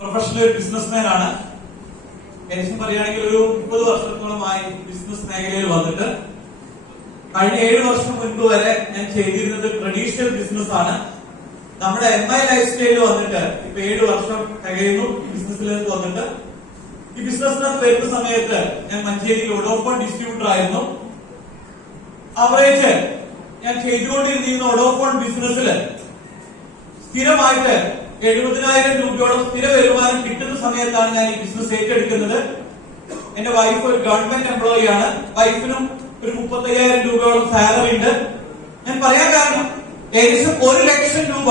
Professional businessman ആണ്. ഏകദേശം പറയുകയാണെങ്കിൽ ഒരു 30 വർഷത്തോളമായി ബിസിനസ് മേഖലയിൽ വന്നിട്ട് കഴിഞ്ഞ 7 വർഷം മുൻപ് വരെ ഞാൻ ചെയ്തിരുന്നത് ട്രഡീഷണൽ ബിസിനസ് ആണ്. നമ്മുടെ MI ലൈഫ് സ്റ്റൈലിൽ വന്നിട്ട് ഇപ്പൊ 7 വർഷം തികയുന്നു ബിസിനസ്സിലേക്ക് വന്നിട്ട്. ഈ ബിസിനസ്സിനകത്ത് വരുന്ന സമയത്ത് ഞാൻ മഞ്ചേരിയിൽ ഒഡോഫോൺ ഡിസ്ട്രിബ്യൂട്ടർ ആയിരുന്നു. അവറേജ് ഞാൻ ചെയ്തുകൊണ്ടിരുന്ന ഒഡോഫോൺ ബിസിനസ്സിൽ സ്ഥിരമായിട്ട് 70,000 രൂപയോളം സ്ഥിര വരുമാനം കിട്ടുന്ന സമയത്താണ് ഞാൻ ഈ ബിസിനസ് ഏറ്റെടുക്കുന്നത്. എന്റെ വൈഫ് ഒരു ഗവൺമെന്റ് എംപ്ലോയി ആണ്. വൈഫിനും ഒരു 35,000 രൂപയോളം സാലറി ഉണ്ട്. ഞാൻ പറയാൻ കാരണം ഏകദേശം 1 ലക്ഷം രൂപ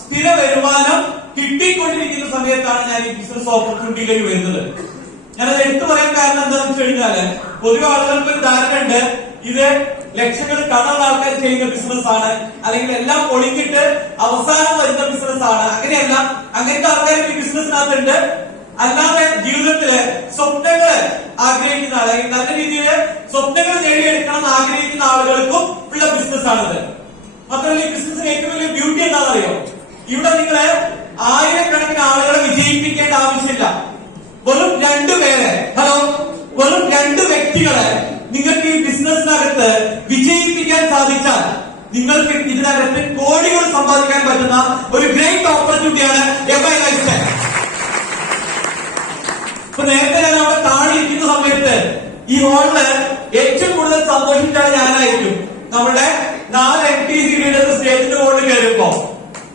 സ്ഥിര വരുമാനം കിട്ടിക്കൊണ്ടിരിക്കുന്ന സമയത്താണ് ഞാൻ ഈ ബിസിനസ് ഓപ്പർച്യൂണിറ്റിയിലേക്ക് വരുന്നത്. ഞാനത് എടുത്തു പറയാൻ കാരണം എന്താണെന്ന് വെച്ച് കഴിഞ്ഞാല് പൊതുവെ ആളുകൾക്ക് ഒരു ധാരണ ഉണ്ട്, ഇത് ലക്ഷങ്ങൾ കടമുള്ള ആൾക്കാർ ചെയ്യുന്ന ബിസിനസ് ആണ്, അല്ലെങ്കിൽ എല്ലാം ഒളിഞ്ഞിട്ട് അവസാനം വരുന്ന ബിസിനസ് ആണ്. അങ്ങനെയല്ല, അങ്ങനത്തെ ആൾക്കാർ ഈ ബിസിനസ്സിനകത്തുണ്ട്. അല്ലാതെ ജീവിതത്തില് സ്വപ്നങ്ങള് ആഗ്രഹിക്കുന്ന അല്ലെങ്കിൽ നല്ല രീതിയിൽ സ്വപ്നങ്ങൾ നേടിയെടുക്കണം എന്ന് ആഗ്രഹിക്കുന്ന ആളുകൾക്കും ഉള്ള ബിസിനസ് ആണിത്. മാത്രമല്ല ഈ ബിസിനസിന് ഏറ്റവും വലിയ ബ്യൂട്ടി എന്താണെന്നറിയോ? ഇവിടെ നിങ്ങള് 1000കണക്കിന് ആളുകളെ വിജയിപ്പിക്കേണ്ട ആവശ്യമില്ല. വെറും 2 പേരെ, വെറും 2 വ്യക്തികളെ നിങ്ങൾക്ക് ഈ ബിസിനസ്സിനകത്ത് വിജയിപ്പിക്കാൻ സാധിച്ചാൽ നിങ്ങൾക്ക് ഇതിനകത്ത് കോടികൾ സമ്പാദിക്കാൻ പറ്റുന്ന ഒരു ഗ്രേറ്റ് ഓപ്പർച്യൂണിറ്റിയാണ് MI ലൈഫ് സ്റ്റൈൽ. ഇപ്പൊ നേരത്തെ ഞാൻ അവിടെ താഴെ ഇരിക്കുന്ന സമയത്ത് ഈ ഹോളില് ഏറ്റവും കൂടുതൽ സന്തോഷിച്ചാൽ ഞാനായിരിക്കും. നമ്മുടെ 4 MTC ലീഡേഴ്സ് സ്റ്റേജിന്റെ ഹോളിൽ കയറിയപ്പോ.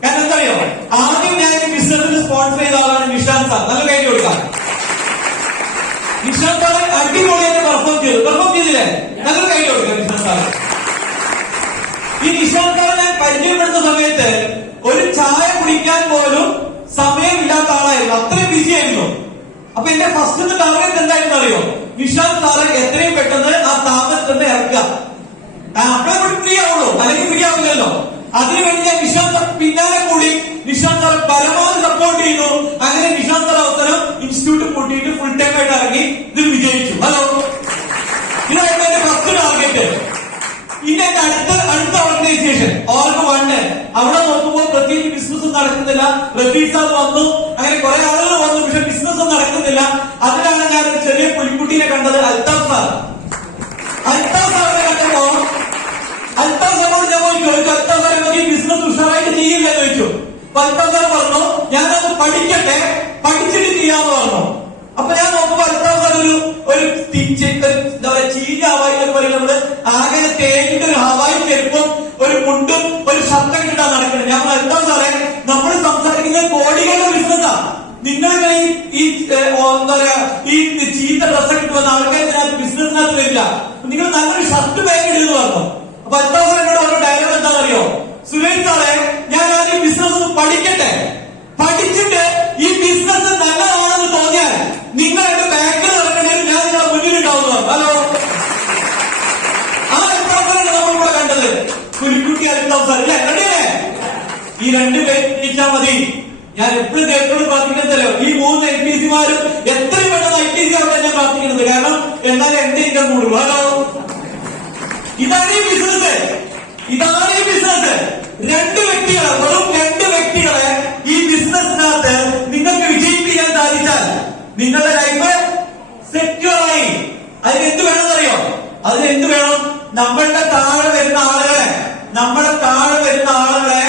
കാരണം എന്തറിയോ, ആദ്യം ഞാൻ ഈ ബിസിനസ്സിന് സ്പോൺസർ ചെയ്ത ആളാണ് നിഷാന്ത് സാർ. നല്ല കൈ കൊടുക്കാൻ. നിഷാന്ത് സാർ അടിപൊളിയായിട്ട് പെർഫോം ചെയ്തില്ലേ? നല്ല കൈ കൊടുക്കാം നിഷാന്ത് സാർ. ഈ നിഷാന്ത് സാറെ ഞാൻ പരിചയപ്പെടുന്ന സമയത്ത് ഒരു ചായ കുടിക്കാൻ പോലും സമയമില്ലാത്ത ആളായിരുന്നു. അത്രയും ബിസി ആയിരുന്നു. അപ്പൊ എന്റെ ഫസ്റ്റ് ടാർഗറ്റ് എന്തായിരുന്നു അറിയോ? നിഷാന്ത് സാറ് എത്രയും പെട്ടെന്ന് ആ സ്ഥാപനത്തിൽ ഇറക്കുക. അപ്പോഴേ കൂടി ഫ്രീ ആവുള്ളൂ, അല്ലെങ്കിൽ ഫ്രീ ആവില്ലല്ലോ. അതിനുവേണ്ടി ഞാൻ നിഷാന്ത് സാർ പിന്നാലെ കൂടി നിഷാന്ത് സാർ പരമാവധി സപ്പോർട്ട് ചെയ്യുന്നു. അങ്ങനെ നിഷാന്ത് സാർ അവസരം ഇൻസ്റ്റിറ്റ്യൂട്ട് കൂട്ടിയിട്ട് ഫുൾ ടൈം ആയിട്ട് ഇറങ്ങി ഇതിൽ വിജയിച്ചു. ഇതായിരുന്നു എന്റെ ഫസ്റ്റ് ടാർഗറ്റ്. പിന്നെ എന്റെ അടുത്ത ഓർഗനൈസേഷൻ ഓർഗ് 1, അവിടെ നോക്കുമ്പോൾ പ്രത്യേകിച്ച് ബിസിനസ് നടക്കുന്നില്ല. റഫീഖ് സാർ വന്നു, അങ്ങനെ കുറെ ആളുകൾ വന്നു, പക്ഷെ ബിസിനസ് നടക്കുന്നില്ല. അതിലാണ് ഞാൻ ഒരു ചെറിയ പുലിക്കുട്ടീനെ കണ്ടത്, അൽത്താഫ് സാർ. അൽത്താഫ് സാറിനെ കണ്ടപ്പോ അൽത്താഫ് സാറോട് ഞാൻ ചോദിച്ചു, അൽത്താഫ് സാർ നമുക്ക് ഈ ബിസിനസ് ഉഷാറായിട്ട് ചെയ്യില്ല എന്ന് ചോദിച്ചു. അപ്പൊ അൽത്താഫ് സാർ പറഞ്ഞു, ഞാനത് പഠിക്കട്ടെ, പഠിച്ചിട്ട് ചെയ്യാന്ന് പറഞ്ഞു. അപ്പൊ ഞാൻ നോക്കുമ്പോ അൽത്താഫ് സാർ ഒരു എന്താ പറയാ ചീഞ്ഞ ഹവായി എന്ന് പറയുന്നത്, നമ്മള് ആകെ തേങ്ങിട്ട് ഒരു ഹവായി ചെരുപ്പും ഒരു മുണ്ടും ഒരു ഷർട്ടും ഇട്ടിട്ടാണ് നടക്കുന്നത്. ഞാൻ അൽത്താഫ് സാറേ, നമ്മൾ സംസാരിക്കുന്നത് കോടികളുടെ ബിസിനസ്സാ. നിങ്ങൾ ഈ എന്താ പറയാ ഈ ചീത്ത ഡ്രസ്സൊക്കെ ഇട്ട് വന്ന ആൾക്കാർ ബിസിനസ്സിനകത്ത് വരില്ല. നിങ്ങൾ നല്ലൊരു ഷർട്ട് ബാഗ് ഇടുന്നു പറഞ്ഞു. അപ്പൊ അൽത്താഫ് സാർ എന്നോട് പറഞ്ഞ ഡയലോഗ് എന്താണെന്നറിയോ? സുരേഷ് സാറേ, ഞാൻ ആദ്യം ബിസിനസ് ഒന്ന് പഠിക്കട്ടെ, പഠിച്ചിട്ട് ഈ ബിസിനസ് നല്ലതാണെന്ന് തോന്നിയാൽ നിങ്ങൾ എന്റെ ബാക്കിൽ നടക്കണേലും ഞാൻ നിങ്ങളെ മുന്നിലുണ്ടാവുന്നു. ആ അൽത്താഫ് സാറാണ് നമ്മളിവിടെ കണ്ടത്. പുലിക്കുട്ടി അൽത്താഫ് സാർ ഇല്ലേ? കണ്ടില്ലേ? ഈ 2 പേര് ജയിച്ചാൽ മതി. ഞാൻ എപ്പോഴും ദൈവത്തോട് പ്രാർത്ഥിക്കുന്നതല്ലോ, ഈ 3 MTCമാരും എത്രയും പെട്ടെന്ന് ITC ആവട്ടെ ഞാൻ പ്രാർത്ഥിക്കുന്നത്. കാരണം എന്നാലും എന്റെ ഇൻകം കൂടുള്ളൂ. ഇതാണ് ഈ ബിസിനസ്. 2 വ്യക്തികളെ, വെറും 2 വ്യക്തികളെ ഈ ബിസിനസ്സിനകത്ത് നിങ്ങൾക്ക് വിജയിപ്പിക്കാൻ സാധിച്ചാൽ നിങ്ങളുടെ ലൈഫ് സെക്യൂറായി. അതിനെന്ത് വേണമെന്നറിയോ? അതിനെന്ത് വേണം? നമ്മളുടെ താഴെ വരുന്ന ആളുകളെ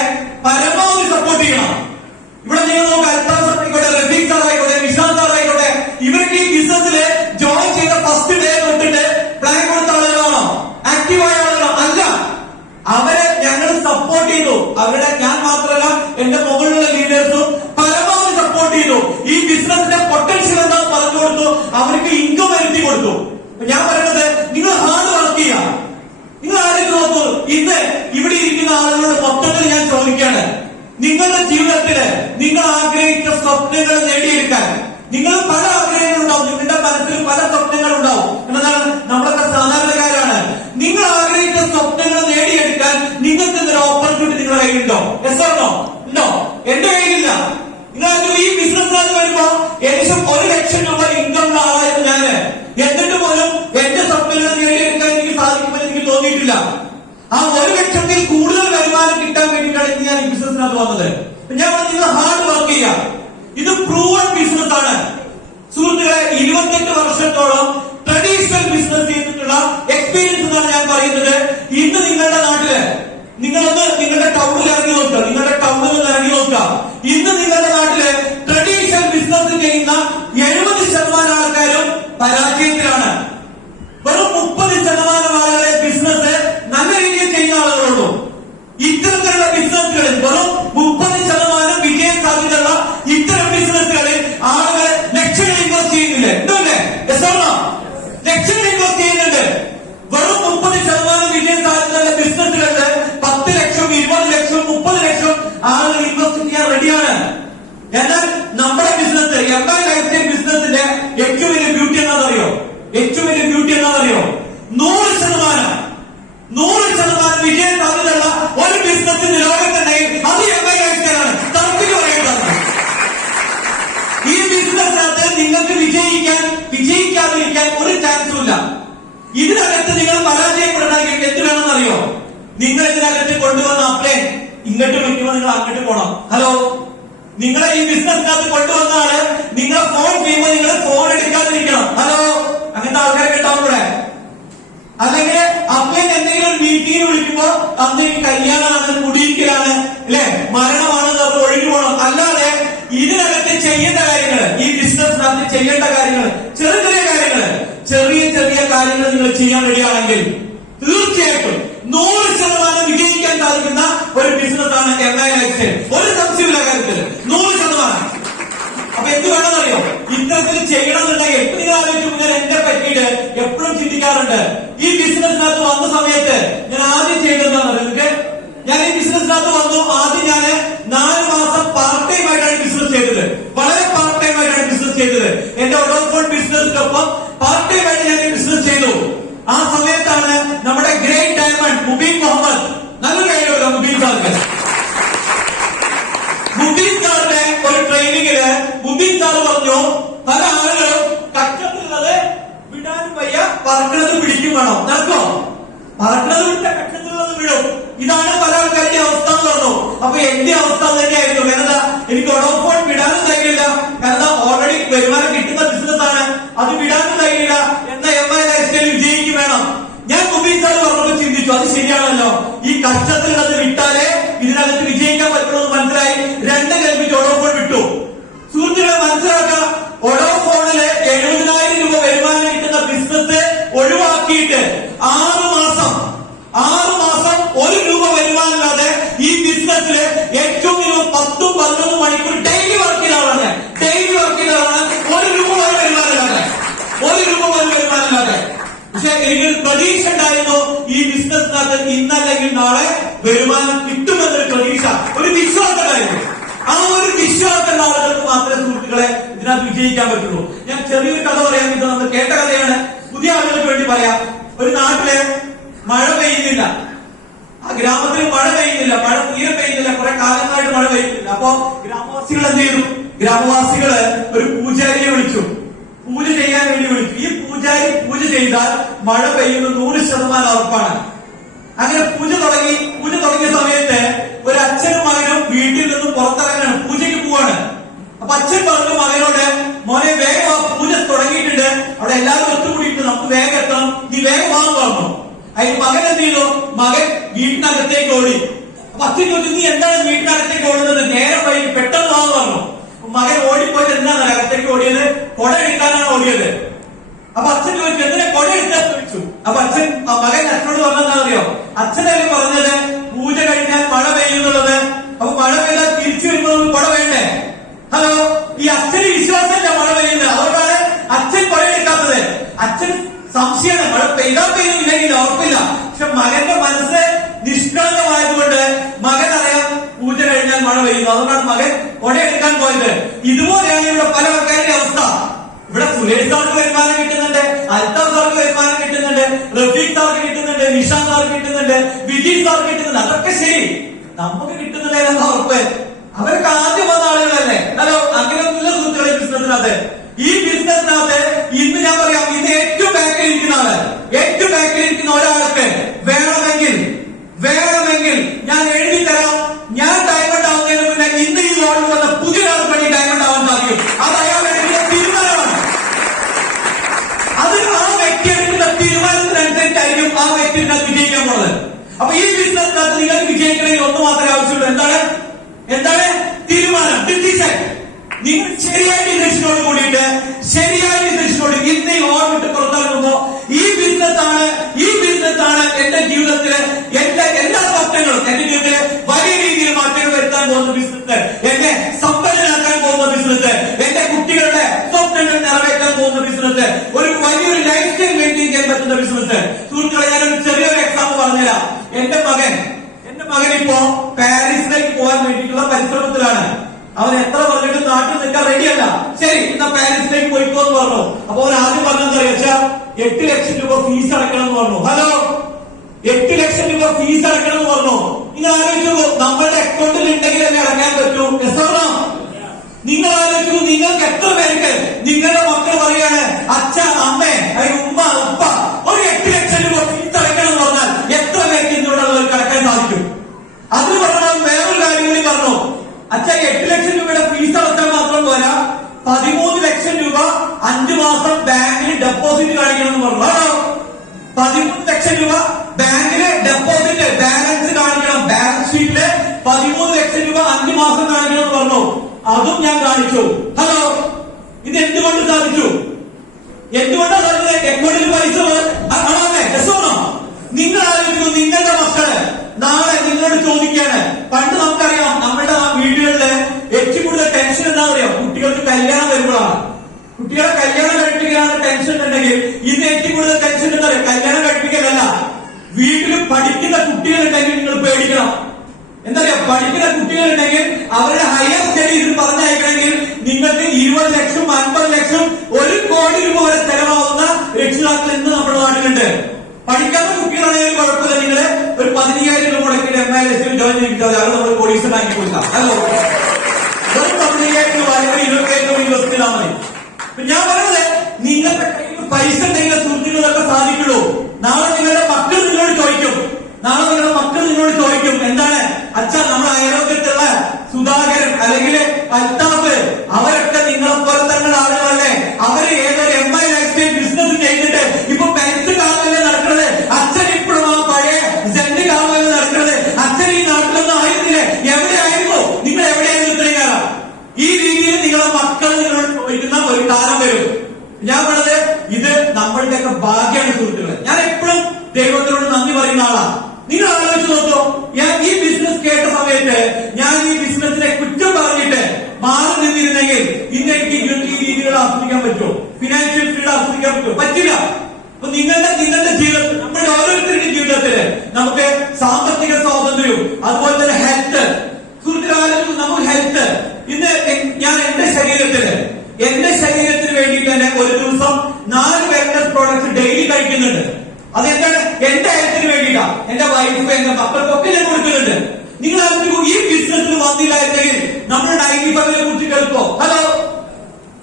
പരമാവധി സപ്പോർട്ട് ചെയ്യണം. ഇവിടെ നിങ്ങൾ നോക്കുക, അൽത്താഫ് സാർ ആയിക്കോട്ടെ, റഫീഖ് സാർ ആയിക്കോട്ടെ, നിഷാന്ത് സാർ ആയിക്കോട്ടെ, ഇവർക്ക് ഈ ബിസിനസ്സിൽ ജോയിൻ ചെയ്ത ഫസ്റ്റ് ഡേ തൊട്ടിട്ട് പ്ലാൻ കൊടുത്ത ആളുകളാണോ? ആക്റ്റീവായ ആളുകളോ? അല്ല. അവരെ ഞങ്ങൾ സപ്പോർട്ട് ചെയ്തു. ഞാൻ മാത്രമല്ല, എന്റെ മുകളിലുള്ള ലീഡേഴ്സും പരമാവധി സപ്പോർട്ട് ചെയ്തു. ഈ ബിസിനസിന്റെ പൊട്ടൻഷ്യൽ എന്താണെന്ന് പറഞ്ഞു കൊടുത്തു. അവർക്ക് ഇൻകം വരുത്തി കൊടുത്തു. ഞാൻ പറയുന്നത്, നിങ്ങൾ ഹാർഡ് വർക്ക് ചെയ്യുക. നിങ്ങൾ ആരും നോക്കൂ, ഇന്ന് ഇവിടെ ഇരിക്കുന്ന ആളുകളോട് മൊത്തത്തിൽ ഞാൻ ചോദിക്കുകയാണ്, നിങ്ങളുടെ ജീവിതത്തില് നിങ്ങൾ ആഗ്രഹിച്ച സ്വപ്നങ്ങൾ നേടിയെടുക്കാൻ നിങ്ങൾ പല ആഗ്രഹങ്ങളുണ്ടാവും. നിങ്ങളുടെ മനസ്സിൽ പല സ്വപ്നങ്ങളുണ്ടാവും. എന്നതാണ്, നമ്മളൊക്കെ സാധാരണക്കാരാണ്. നിങ്ങൾ ആഗ്രഹിച്ച സ്വപ്നങ്ങൾ നേടിയെടുക്കാൻ നിങ്ങൾക്ക് എന്തൊരു ഓപ്പർച്യൂണിറ്റി നിങ്ങളുടെ കയ്യിലുണ്ടോ? Yes or no? ഉണ്ടോ? എന്റെ കയ്യിലില്ല. നിങ്ങൾ ഈ ബിസിനസ്സിനകത്ത് വരുമ്പോ ഏകദേശം 1 ലക്ഷം രൂപ ഇൻകം ഉള്ള ആളായിരുന്നു ഞാന്. എന്നിട്ട് പോലും എന്റെ സ്വപ്നങ്ങൾ നേടിയെടുക്കാൻ എനിക്ക് സാധിക്കുമെന്ന് എനിക്ക് തോന്നിയിട്ടില്ല. ആ 1 ലക്ഷത്തിൽ കൂടുതൽ വരുമാനം കിട്ടാൻ വേണ്ടിയിട്ടാണ് ഞാൻ ഈ ബിസിനസ്സിനകത്ത് വന്നത്. ഞാൻ നിങ്ങൾ ഹാർഡ് വർക്ക് ചെയ്യാം. ഇത് പ്രൂവൺ ബിസിനസ്. സംബന്ധിച്ചിടത്തോളം ട്രഡീഷണൽ ബിസിനസ് ചെയ്തിട്ടുള്ള എക്സ്പീരിയൻസ് എന്നാണ് ഞാൻ പറയുന്നത്. ഇന്ന് നിങ്ങളുടെ നാട്ടില് നിങ്ങളൊന്ന് നിങ്ങളുടെ ടൗണിൽ ഇറങ്ങി നോക്കുക, നിങ്ങളുടെ ടൗണിൽ നിന്ന് ഇറങ്ങി നോക്കുക. ഇന്ന് നിങ്ങളുടെ നാട്ടില് ട്രഡീഷണൽ ബിസിനസ് ചെയ്യുന്ന 70% ആൾക്കാരും പരാജയത്തിലാണ്. വെറും 30% ആളുകളെ ബിസിനസ് നല്ല രീതിയിൽ ചെയ്യുന്ന ആളുകളുള്ളൂ. ഇത്തരത്തിലുള്ള ബിസിനസ്സുകളിൽ വെറും 30% വിജയ സാധ്യതയുള്ള ഇത്തരം ബിസിനസ്സുകളിൽ ആളുകൾ ലക്ഷങ്ങൾ ഇൻവെസ്റ്റ് ചെയ്യുന്നില്ല. ഉണ്ടല്ലേ? ലക്ഷങ്ങൾ ഇൻവെസ്റ്റ് ചെയ്യുന്നുണ്ട്. വെറും 30% വിജയ സാധ്യതയുള്ള ബിസിനസ്സുകളിൽ 10 ലക്ഷം 20 ലക്ഷം 30 ലക്ഷം ആളുകൾ ഇൻവെസ്റ്റ് ചെയ്യാൻ റെഡിയാണ്. എന്നാൽ നമ്മുടെ ബിസിനസ് എംഐ ലൈഫ് സ്റ്റൈൽ ബിസിനസിന്റെ ഏറ്റവും വലിയ ബ്യൂട്ടി എന്താണെന്നറിയോ? ഏറ്റവും വലിയ ബ്യൂട്ടി എന്താണെന്നറിയോ? 100% വിജയ സാധ്യതയുള്ള ഒരു ബിസിനസിന്റെ ലോകത്തുണ്ടെങ്കിൽ അത് എംഐ ലൈഫ് സ്റ്റൈലാണ്. തർക്കിക്ക് പറയുന്നത് ഈ ബിസിനസ്സിനകത്ത് നിങ്ങൾക്ക് വിജയിക്കാതിരിക്കാൻ ഒരു ചാൻസും ഇല്ല. ഇതിനകത്ത് നിങ്ങൾ പരാജയപ്പെടണമെങ്കിൽ എന്ത് വേണമെന്നറിയോ? നിങ്ങൾ ഇതിനകത്ത് കൊണ്ടുവന്ന അപ്ലൈൻ ഇങ്ങോട്ട് വിളിക്കുമ്പോൾ നിങ്ങൾ അങ്ങോട്ട് പോകണം. ഹലോ, നിങ്ങളെ ഈ ബിസിനസ്സിനകത്ത് കൊണ്ടുവന്ന ആള് നിങ്ങളെ ഫോൺ ചെയ്യുമ്പോൾ നിങ്ങൾ ഫോൺ എടുക്കാതിരിക്കണം. ഹലോ, അങ്ങനത്തെ ആൾക്കാരൊക്കെ ഉണ്ടാവും ഇവിടെ. അല്ലെങ്കിൽ അപ്ലൈൻ എന്തെങ്കിലും ഒരു മീറ്റിംഗ് വിളിക്കുമ്പോ അന്ന് ഈ കല്യാണമാണ്, കുടിയിരിക്കലാണ്, അല്ലെ, മരണമാണെന്ന് അത് ഒഴിഞ്ഞു പോകണം. അല്ലാതെ ഇതിനകത്ത് ചെയ്യേണ്ട കാര്യങ്ങള്, ഈ ബിസിനസ്സിനകത്ത് ചെയ്യേണ്ട കാര്യങ്ങൾ, ചെറിയ ചെറിയ കാര്യങ്ങൾ നിങ്ങൾ ചെയ്യാൻ റെഡിയാണെങ്കിൽ തീർച്ചയായിട്ടും 100% വിജയിക്കാൻ സാധിക്കുന്ന ഒരു ബിസിനസ്സാണ് എംഐ ലൈഫ് സ്റ്റൈൽ. ഒരു സംശയമില്ല കാര്യത്തിൽ 100%. അപ്പൊ എന്ത് വേണമെന്നറിയോ? ഇത്തരത്തിൽ ചെയ്യണമെന്നുണ്ടെങ്കിൽ എപ്പോഴും നിങ്ങൾ ആലോചിക്കും, ഞാൻ എന്നെ പറ്റിയിട്ട് എപ്പോഴും ചിന്തിക്കാറുണ്ട്. ഈ ബിസിനസ്സിനകത്ത് വന്ന സമയത്ത് ഞാൻ ആദ്യം ചെയ്തതെന്താണെന്ന് നിങ്ങൾക്ക്, ഞാൻ ഈ ബിസിനസ്സിനകത്ത് വന്നു. ആദ്യം ഞാൻ 4 മാസം പാർട്ട് ടൈം ആയിട്ടാണ് ബിസിനസ് ചെയ്തത്. വളരെ പാർട്ട് ടൈം ആയിട്ടാണ് ബിസിനസ് ചെയ്തത്. എന്റെ ഓട്ടോഫോൺ ബിസിനസിനൊപ്പം പാർട്ട് ടൈം ആയിട്ട് ഞാൻ ബിസിനസ് ചെയ്തു. ആ സമയത്താണ് നമ്മുടെ ഗ്രേറ്റ് ഡയമണ്ട് മുബീൻ മുഹമ്മദ്, നല്ലൊരു കാര്യമല്ല മുബീൻ സാറിന്റെ ഒരു ട്രെയിനിങ്ങില് മുബീൻ സാർ പറഞ്ഞു, പല ആളുകളും കക്ഷത്തിലുള്ളത് വിടാനും വയ്യ, പറക്കണത് പിടിക്കും വേണം. നടക്കോ? പറക്കണത് വിട്ട കക്ഷത്തിലുള്ളത് വിടും. ഇതാണ് പല ആൾക്കാരുടെ അവസ്ഥ എന്ന് പറഞ്ഞു. അപ്പൊ എന്റെ അവസ്ഥ തന്നെയായിരുന്നു. എന്താ, എനിക്ക് ഓടോഫോൺ വിടാനും കഴിയില്ല. കാരണം ഓൾറെഡി വരുമാനം കിട്ടുന്ന ബിസിനസ്സാണ്, അത് വിടാനും കഴിയില്ല. എന്ന എംഐ ലൈഫ് സ്റ്റൈൽ വിജയിക്കും വേണം. ഞാൻ മുബീൻ സാർ പറഞ്ഞപ്പോൾ ചിന്തിച്ചു, അത് ശരിയാണല്ലോ. ഈ കഷ്ടത്തിലുള്ളത് വിട്ടാലേ ഇതിനകത്ത് വിജയിക്കാൻ പറ്റുമെന്ന് മനസ്സിലായി. 2 കൽപ്പിച്ച് ഓടോഫോൺ വിട്ടു. സുഹൃത്തുക്കളെ മനസ്സിലാക്കുക, ഓടോഫോണില് 70,000 രൂപ വരുമാനം കിട്ടുന്ന ബിസിനസ് ഒഴിവാക്കിയിട്ട് 6 മാസം 1 രൂപ വരുമാനമില്ലാതെ ഈ ബിസിനസ്സില് ഏറ്റവും മിനിമം 10-11 മണിക്കൂർ ഡെയിലി വർക്ക് ചെയ്ത ആളാണ്. 1 രൂപ പോലും വരുമാനമില്ലാതെ. പക്ഷെ എനിക്കൊരു പ്രതീക്ഷ ഉണ്ടായിരുന്നു, ഈ ബിസിനസ്സിനകത്ത് ഇന്നല്ലെങ്കിൽ നാളെ വരുമാനം കിട്ടുമെന്നൊരു പ്രതീക്ഷ, ഒരു വിശ്വാസം ഉണ്ടായിരുന്നു. ആ ഒരു വിശ്വാസമുള്ള ആളുകൾക്ക് മാത്രമേ സുഹൃത്തുക്കളെ ഇതിനകത്ത് വിജയിക്കാൻ പറ്റുള്ളൂ. ഞാൻ ചെറിയൊരു കഥ പറയാം. ഇത് നമ്മൾ കേട്ട കഥയാണ്, പുതിയ ആളുകൾക്ക് വേണ്ടി പറയാം. ഒരു നാട്ടില് മഴ പെയ്യുന്നില്ല, ആ ഗ്രാമത്തിൽ മഴ പെയ്യുന്നില്ല, മഴ തീരെ പെയ്യുന്നില്ല, കുറെ കാലങ്ങളായിട്ട് മഴ പെയ്യുന്നില്ല. അപ്പൊ ഗ്രാമവാസികൾ എന്ത് ചെയ്തു? ഗ്രാമവാസികള് ഒരു പൂജാരിയെ വിളിച്ചു, പൂജ ചെയ്യാൻ വേണ്ടി വിളിച്ചു. ഈ പൂജാരി പൂജ ചെയ്താൽ മഴ പെയ്യുന്നത് 100% ഉറപ്പാണ്. അങ്ങനെ പൂജ തുടങ്ങിയ സമയത്ത് ഒരു അച്ഛനും മകനും വീട്ടിൽ നിന്നും പുറത്തിറങ്ങാണ്, പൂജയ്ക്ക് പോവാണ്. അപ്പൊ അച്ഛൻ പറഞ്ഞു മകനോട്, മോനെ വേഗം ആ പൂജ തുടങ്ങിയിട്ടുണ്ട്, അവിടെ എല്ലാവരും ഒത്തുകൂടിയിട്ട് നമുക്ക് വേഗം എത്തണം, നീ വേഗം വാങ്ങുന്നു പറഞ്ഞു. അതിന് മകൻ എന്ത് ചെയ്തു? മകൻ വീട്ടിനകത്തേക്ക് ഓടി. അപ്പൊ അച്ഛൻ ചോദിച്ചു, നീ എന്താണ് വീട്ടിനകത്തേക്ക് ഓടുന്നത്? നേരം വൈകി, പെട്ടെന്ന് വാങ്ങുന്നു പറഞ്ഞു. മകൻ ഓടിപ്പോയിട്ട് എന്താണ് അകത്തേക്ക് ഓടിയത്? കൊട എടുക്കാനാണ് ഓടിയത്. അപ്പൊ അച്ഛൻ ചോദിച്ചു, എന്തിനാ കൊട എടുക്കാൻ ചോദിച്ചു. അപ്പൊ മകൻ അച്ഛനോട് പറഞ്ഞെന്താ അറിയോ? അച്ഛനല്ലേ പറഞ്ഞത് പൂജ കഴിഞ്ഞാൽ മഴ പെയ്യുന്നുള്ളത്. അപ്പൊ മഴ പെയ്താൽ തിരിച്ചു വരുമ്പോൾ കൊട വേണ്ടേ? ഹലോ, ഈ അച്ഛന് വിശ്വാസമില്ല മഴ പെയ്യുന്നത്, അതുകൊണ്ടാണ് അച്ഛൻ കൊട എടുക്കാത്തത്. അച്ഛൻ സംശയമാണ്, മഴ പെയ്താൽ പെയ്യുന്നില്ലെങ്കിൽ ഉറപ്പില്ല. പക്ഷെ മകന്റെ മനസ്സ് നിഷ്കളങ്കമായതുകൊണ്ട് മകൻ അറിയാം പൂജ കഴിഞ്ഞാൽ മഴ പെയ്യുന്നു, അതുകൊണ്ടാണ് മകൻ കൊട എടുക്കാൻ പോയത്. ഇതുപോലെയാണ് ഇവിടെ പല ആൾക്കാരുടെ അവസ്ഥ. ഇവിടെ സുരേഷ് സാർക്ക് വരുമാനം കിട്ടുന്നുണ്ട്, അൽത്താഫ് സാർക്ക് വരുമാനം കിട്ടുന്നുണ്ട്, റഫീഖ് സാർക്ക് കിട്ടുന്നുണ്ട്, നിഷാൻ സാർക്ക് കിട്ടുന്നുണ്ട്, വിജയ് സാർക്ക് കിട്ടുന്നുണ്ട്. അതൊക്കെ ശരി, നമുക്ക് കിട്ടുന്നില്ല ഉറപ്പ്. അവർക്ക് ആദ്യം വന്ന ആളുകളല്ലേ. ഹലോ, അങ്ങനെയൊന്നുമില്ല സുഹൃത്തുക്കളെ ബിസിനസ്സിനകത്ത്. ഈ ബിസിനസ്സിനകത്ത് ഇന്ന് ഞാൻ പറയാം, ഇന്ന് ഏറ്റവും ബാക്കിൽ ഇരിക്കുന്ന ഒരാൾക്ക് വേണമെങ്കിൽ ഞാൻ എഴുതി തരാം, ഞാൻ ഡയമണ്ട് ആവുന്നതിന് മുന്നേ ഇന്ന് ഈ ലോഡിൽ വന്ന പുതിയ ഒരാൾക്ക് വേണ്ടി ഡയമണ്ട് ആവാൻ സാധിക്കും. അത് അയാളുടെ തീരുമാനമാണ്. അപ്പൊ ഈ ബിസിനസ്സിനകത്ത് നിങ്ങൾക്ക് വിജയിക്കണമെങ്കിൽ ഒന്ന് മാത്രമേ ആവശ്യമുള്ളൂ. എന്താണ് തീരുമാനം, ഡിസിഷൻ. നിങ്ങൾ ശരിയായ ഡിസിഷനോട് കൂടിയിട്ട് ശരിയായ ഡിസിഷനോട് ഇന്ന് ഈ ഓർ വിട്ട് പുറത്തിറങ്ങുമ്പോ ഈ ബിസിനസ്സാണ് എന്റെ ജീവിതത്തില് എന്റെ എല്ലാ സ്വപ്നങ്ങളും, എന്റെ ജീവിതത്തില് വലിയ രീതിയിൽ മാറ്റങ്ങൾ വരുത്താൻ പോകുന്ന ബിസിനസ്, എന്നെ സമ്പന്നനാക്കാൻ പോകുന്ന ബിസിനസ്, എന്റെ കുട്ടികളുടെ സ്വപ്നങ്ങൾ നിറവേറ്റാൻ പോകുന്ന ബിസിനസ്, ഒരു വലിയൊരു ലൈഫ് സ്റ്റൈൽ മെയിൻറ്റെയിൻ ചെയ്യാൻ പറ്റുന്ന ബിസിനസ്. സുഹൃത്തുക്കളെ, ഞാനൊരു ചെറിയൊരു എക്സാമ്പിൾ പറഞ്ഞുതരാം. എന്റെ മകൻ ഇപ്പോ പാരീസിലേക്ക് പോകാൻ വേണ്ടിയിട്ടുള്ള പരിശ്രമത്തിലാണ്. അവൻ എത്ര പറഞ്ഞിട്ട് നാട്ടിൽ നിൽക്കാൻ റെഡിയല്ല. ശരി, എന്നാ പാരീസിലേക്ക് പോയിക്കോ എന്ന് പറഞ്ഞു. അപ്പൊ അവൻ ആദ്യം പറഞ്ഞെന്താ വെച്ചാൽ 8 ലക്ഷം രൂപ ഫീസ് അടക്കണം എന്ന് പറഞ്ഞു. ഹലോ, 8 ലക്ഷം രൂപ ഫീസ് അടക്കണം എന്ന് പറഞ്ഞു. നിങ്ങൾ ആലോചിച്ചു, നമ്മളുടെ അക്കൗണ്ടിൽ ഉണ്ടെങ്കിലല്ലേ അടക്കാൻ പറ്റൂ. നിങ്ങൾ ആലോചിച്ചു, നിങ്ങൾക്ക് എത്ര പേർക്ക് നിങ്ങളുടെ മക്കൾ പറയാണ് അച്ഛ, അമ്മ, ഉമ്മ, ഉപ്പ ഒരു 8 ലക്ഷം രൂപ ഫീസ് അടക്കണം എന്ന് പറഞ്ഞാൽ എത്ര പേർക്ക് ഇന്നുള്ളവർക്ക് അടക്കാൻ സാധിക്കും? അത് പറഞ്ഞാൽ വേറൊരു കാര്യം കൂടി പറഞ്ഞു. അച്ഛാ, 8 ലക്ഷം രൂപയുടെ ഫീസ് അടച്ചാൽ മാത്രം പോരാ, 13 ലക്ഷം രൂപ 5 മാസം ബാങ്കിൽ ഡെപ്പോസിറ്റ് കാണിക്കണം എന്ന് പറഞ്ഞു. 13 ലക്ഷം രൂപ ബാങ്കില് ഡെപ്പോസിറ്റ് ബാലൻസ് കാണിക്കണം. ബാലൻസ് ഷീറ്റില് 13 ലക്ഷം രൂപ 5 മാസം കാണിക്കണം എന്ന് പറഞ്ഞു. അതും ഞാൻ കാണിച്ചു. ഹലോ, ഇത് എന്തുകൊണ്ട് സാധിച്ചു? എന്തുകൊണ്ടാണ് സാധിച്ചത്? അക്കൗണ്ടിൽ പൈസ ആണോ? നിങ്ങൾ ആലോചിക്കുന്നു, നിങ്ങളുടെ മക്കള് നാളെ നിങ്ങളോട് ചോദിക്കാണ്. പണ്ട് നമുക്കറിയാം, നമ്മുടെ ആ വീടുകളില് ഏറ്റവും കൂടുതൽ ടെൻഷൻ എന്താ പറയാ, കുട്ടികൾക്ക് കല്യാണം വരുമ്പോഴാണ്. കുട്ടികളെ കല്യാണം കഴിപ്പിക്കാനാണ് ടെൻഷൻ ഉണ്ടെങ്കിൽ ഇന്ന് ഏറ്റവും കൂടുതൽ ടെൻഷൻ എന്താ പറയാ, കല്യാണം കഴിപ്പിക്കലല്ല, വീട്ടിൽ പഠിക്കുന്ന കുട്ടികളുണ്ടെങ്കിൽ നിങ്ങൾ പേടിക്കണം. എന്താ പറയാ, പഠിക്കുന്ന കുട്ടികളുണ്ടെങ്കിൽ അവരുടെ ഹയർ സ്റ്റഡീസിൽ പറഞ്ഞയക്കണമെങ്കിൽ നിങ്ങൾക്ക് 20 ലക്ഷം 50 ലക്ഷം 1 കോടി രൂപ വരെ ചെലവാകുന്ന രക്ഷിതാക്കൾ ഇന്ന് നമ്മുടെ നാട്ടിലുണ്ട്. പഠിക്കാത്ത കുട്ടികളാണെങ്കിൽ കുഴപ്പമില്ല, നിങ്ങള് ഒരു 15,000 രൂപ മുടക്കിയിട്ട് MLS ജോയിൻ ചെയ്യിപ്പിച്ചാൽ അത് നമ്മൾ പോലീസ് ബാങ്കി കൊടുക്കാം. ഹലോ, ഒരു 15,000 രൂപ അല്ലെങ്കിൽ 20,000 രൂപ ഇൻവെസ്റ്റിലാ മതി. ഞാൻ പറയുന്നത്, നിങ്ങളുടെ കയ്യിൽ പൈസ ഉണ്ടെങ്കിൽ സുഹൃത്തുക്കളൊക്കെ സാധിക്കുള്ളൂ. നാളെ നിങ്ങളുടെ മക്കൾ നിങ്ങളോട് ചോദിക്കും എന്താണ് അച്ഛാ, നമ്മുടെ അയലോകത്തുള്ള സുധാകരൻ അല്ലെങ്കിൽ അൽത്താഫ് അവരൊക്കെ നിങ്ങളെപ്പോലെ തന്നെ ആളുകളല്ലേ, അവര് ഏതൊരു MI ലൈഫ് സ്റ്റൈൽ ബിസിനസ് ചെയ്തിട്ട് ഇപ്പൊ പെൻസ് കാലമല്ലേ നടക്കുന്നത്, അച്ഛൻ ഇപ്പോഴും ആ പഴയ സെന്റ് കാലമല്ലേ നടക്കുന്നത്, അച്ഛൻ ഈ നാട്ടിലൊന്നും ആയിരുന്നില്ലേ, എവിടെയായിരുന്നു നിങ്ങൾ, എവിടെയായിരുന്നു ഇത്രയും കാലം? ഈ രീതിയിൽ നിങ്ങളെ മക്കൾ നിങ്ങളോട് ചോദിക്കുന്ന ഒരു കാലം വരും. ഞാൻ പറഞ്ഞത്, ഇത് നമ്മളുടെയൊക്കെ ഭാഗ്യമാണ് സുഹൃത്തുക്കളെ. ഞാൻ എപ്പോഴും ദൈവത്തിനോട് നന്ദി പറയുന്ന ആളാണ്. നിങ്ങൾ ആലോചിച്ച് നോക്കൂ, ഞാൻ ഈ ബിസിനസ് കേട്ട സമയത്ത് ഞാൻ ഈ ബിസിനസിനെ കുറ്റം പറഞ്ഞിട്ട് മാറി നിന്നിരുന്നെങ്കിൽ ഇന്ന് എനിക്ക് ഈ രീതികൾ ആസ്വദിക്കാൻ പറ്റുമോ? ഫിനാൻഷ്യൽ ഫ്രീഡം ആസ്വദിക്കാൻ പറ്റുമോ? പറ്റില്ല. അപ്പൊ നിങ്ങളുടെ ജീവിതത്തിൽ, നമ്മുടെ ഓരോരുത്തരുടെ ജീവിതത്തില് നമുക്ക് സാമ്പത്തിക സ്വാതന്ത്ര്യവും അതുപോലെ തന്നെ ഹെൽത്ത്, സുഹൃത്തുക്കളാലും നമുക്ക് ഹെൽത്ത്. ഇന്ന് ഞാൻ എന്റെ ശരീരത്തിന് വേണ്ടിയിട്ട് തന്നെ ഒരു ദിവസം 4 വെൽനസ് പ്രോഡക്ട്സ് ഡെയിലി കഴിക്കുന്നുണ്ട്. അതെന്താണ്? എന്റെ ഹെൽത്തിന് വേണ്ടിയിട്ടാ. എന്റെ വൈഫ്, എന്റെ മക്കൾക്കൊക്കെ ഞാൻ കൊടുക്കുന്നുണ്ട്. നിങ്ങൾ ഈ ബിസിനസ്സിൽ വന്നില്ലായിരുന്നെങ്കിൽ നമ്മൾ 95-നെ കുറിച്ച് കേൾക്കോ? ഹലോ,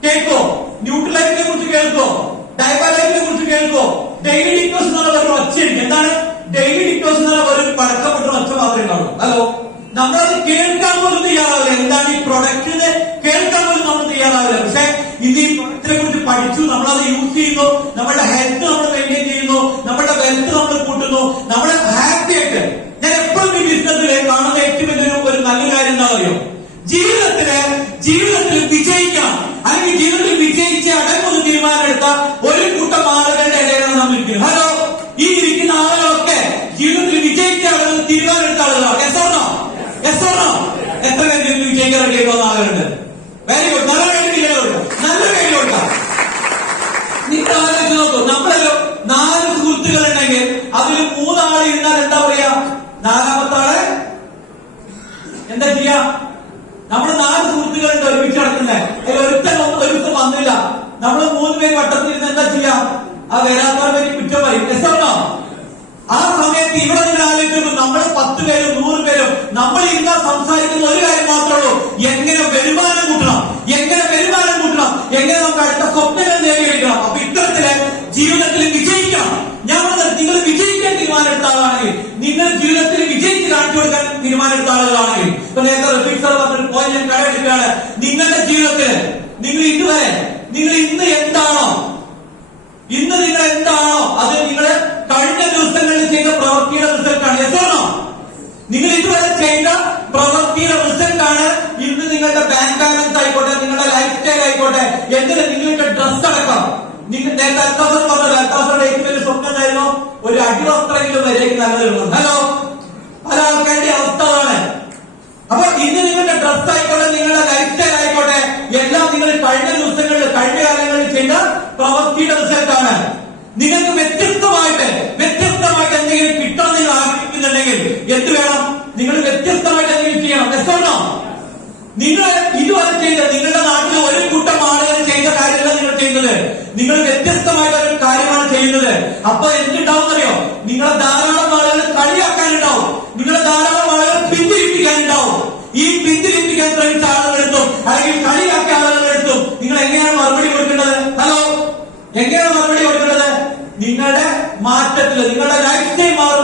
കേൾക്കോ? ന്യൂട്രലൈഫിനെ കുറിച്ച് കേൾക്കോ? ഡയബലൈഫിനെ കുറിച്ച് കേൾക്കോ? ഡെയിലി ഡിറ്റോസ് എന്ന് പറഞ്ഞ ഒരു ഒച്ചയുണ്ട്. എന്താണ് ഡെയിലി ഡിറ്റോസ് എന്ന് പറഞ്ഞ ഒരു പഴക്കപ്പെട്ട ഒച്ച മാത്രമേ ഉണ്ടാവുള്ളൂ. ഹലോ, നമ്മളത് കേൾക്കാൻ പോലും തയ്യാറാവില്ല. എന്താണ് ഈ പ്രൊഡക്റ്റിന് കേൾക്കാൻ പോലും നമ്മൾ തയ്യാറാവില്ല. പക്ഷെ ഇത് ഈ പ്രൊഡക്റ്റിനെ കുറിച്ച് പഠിച്ചു, നമ്മളത് യൂസ് ചെയ്യുന്നു, നമ്മുടെ ഹെൽത്ത് നമ്മൾ മെയിൻറ്റെയിൻ ചെയ്യുന്നു, നമ്മുടെ വെൽത്ത് നമ്മൾ കൂട്ടുന്നു, നമ്മളെ ഹാപ്പി ആയിട്ട്. ഞാൻ എപ്പോഴും ഈ ബിസിനസ്സിൽ കാണുന്ന ഏറ്റവും വലിയൊരു നല്ല കാര്യം എന്താ അറിയോ, ജീവിതത്തിൽ വിജയിക്കണം, അല്ലെങ്കിൽ ജീവിതത്തിൽ വിജയിച്ച് അടങ്ങുന്ന തീരുമാനമെടുത്ത ഒരു കൂട്ടം ആളുകളുടെ ഇടയിലാണ് നമ്മൾ ഇരിക്കുന്നത്. ഹലോ, ഈ ഇരിക്കുന്ന ആളുകളൊക്കെ ജീവിതത്തിൽ വിജയിച്ച് അടങ്ങുന്ന തീരുമാനമെടുത്ത ആളുകളാണ്. Yes or no? എത്ര പേര് വിജയിക്കാൻ റെഡിയായി പോകുന്ന ആളുകളുണ്ട്? Very good. നല്ല പേര് കൊടുക്കാം. നിങ്ങൾ ആലോചിച്ച് നോക്കൂ, നമ്മളൊരു 4 സുഹൃത്തുക്കൾ ഉണ്ടെങ്കിൽ അതിൽ 3 ആള് ഇരുന്നാൽ എന്താ പറയാ, 4ാമത്തെ ആള് എന്താ ചെയ്യാ? നമ്മള് 4 സുഹൃത്തുക്കളുണ്ട് ഒരുമിച്ച് നടക്കുന്നത്, അതിൽ ഒരുത്തൻ ഒരു ദിവസം വന്നില്ല, നമ്മള് 3 പേര് വട്ടത്തിൽ ഇരുന്ന് എന്താ ചെയ്യാ? ആ വരാത്തവരെ പറ്റി കുറ്റം പറയും. എസ്സോണോ? ആ സമയത്ത് ഇവിടെ നിങ്ങൾ ആലോചിക്കുമ്പോൾ നമ്മൾ 10 പേരും 100 പേരും നമ്മൾ ഇന്ന് സംസാരിക്കുന്ന ഒരു കാര്യം മാത്രമേ ഉള്ളൂ, എങ്ങനെ വരുമാനം കൂട്ടണം, എങ്ങനെ നമുക്ക് അടുത്ത സ്വപ്നങ്ങൾ നേടിയെടുക്കണം. അപ്പൊ ഇത്തരത്തില് ജീവിതത്തിൽ വിജയിക്കണം. ഞാൻ പറഞ്ഞത്, നിങ്ങൾ വിജയിക്കാൻ തീരുമാനമെടുത്ത ആളാണെങ്കിൽ, നിങ്ങൾ ജീവിതത്തിൽ വിജയിച്ച് കാണിച്ചു കൊടുക്കാൻ തീരുമാനമെടുത്ത ആളുകളാണെങ്കിൽ, ഇപ്പൊ നേരത്തെ റഫീഖ് സാർ പറഞ്ഞൊരു പോയിന്റ് ഞാൻ കടമെടുക്കുകയാണ്. നിങ്ങളുടെ ജീവിതത്തില് നിങ്ങൾ ഇന്ന് എന്താണോ അത് നിങ്ങൾ കഴിഞ്ഞ ദിവസങ്ങളിൽ ചെയ്ത പ്രവൃത്തിയുടെ റിസൾട്ടാണ്. നേരത്തെ അൽത്താഫർ പറഞ്ഞല്ലോ, അൽത്താഫറുടെ ഏറ്റവും വലിയ സ്വപ്നം ഉണ്ടായിരുന്നു ഒരു അടിവസ്ത്രമെങ്കിലും വരേക്ക് നല്ലതിരുന്നു. ഹലോ, പല ആൾക്കാരുടെ അവസ്ഥ അതാണ്. അപ്പൊ ഇന്ന് നിങ്ങളുടെ ഡ്രസ് ആയിക്കോട്ടെ, നിങ്ങളുടെ ലൈഫ് സ്റ്റൈൽ ആയിക്കോട്ടെ, എല്ലാം നിങ്ങൾ കഴിഞ്ഞ ദിവസങ്ങളിൽ കഴിഞ്ഞ കാലങ്ങളിൽ ചെയ്ത പ്രവൃത്തിയുടെ റിസൾട്ടാണ്. നിങ്ങൾക്ക് വ്യത്യസ്തമായിട്ട് എന്തെങ്കിലും കിട്ടണം നിങ്ങൾ ആഗ്രഹിക്കുന്നുണ്ടെങ്കിൽ എന്ത് വേണം? നിങ്ങൾ വ്യത്യസ്തമായിട്ട് എന്തെങ്കിലും ചെയ്യണം. വ്യക്തമാണോ? നിങ്ങൾ ഇതുവരെ ചെയ്ത നിങ്ങളുടെ നാട്ടിൽ ഒരു കൂട്ടം ആളുകൾ ചെയ്ത കാര്യമല്ല നിങ്ങൾ ചെയ്യുന്നത്. നിങ്ങൾ വ്യത്യസ്തമായിട്ട് ഒരു കാര്യമാണ് ചെയ്യുന്നത്. അപ്പൊ എന്തുണ്ടാവും അറിയോ? നിങ്ങളെ ധാരാളം ആളുകൾ കളിയാക്കാനുണ്ടാവും, നിങ്ങളെ ധാരാളം ആളുകൾ പിന്തിരിപ്പിക്കാനുണ്ടാവും. ഈ പിന്തിരിപ്പിക്കാൻ ശ്രമിച്ച ആളുകളെടുത്തും അല്ലെങ്കിൽ കളിയാക്കിയ ആളുകളെടുത്തും നിങ്ങൾ എങ്ങനെയാണ് മറുപടി കൊടുക്കേണ്ടത്? ഹലോ, എങ്ങനെയാണ് മറുപടി കൊടുക്കേണ്ടത്? നിങ്ങളുടെ മാറ്റത്തില് നിങ്ങളുടെ ലൈഫ് സ്റ്റൈൽ മാറും.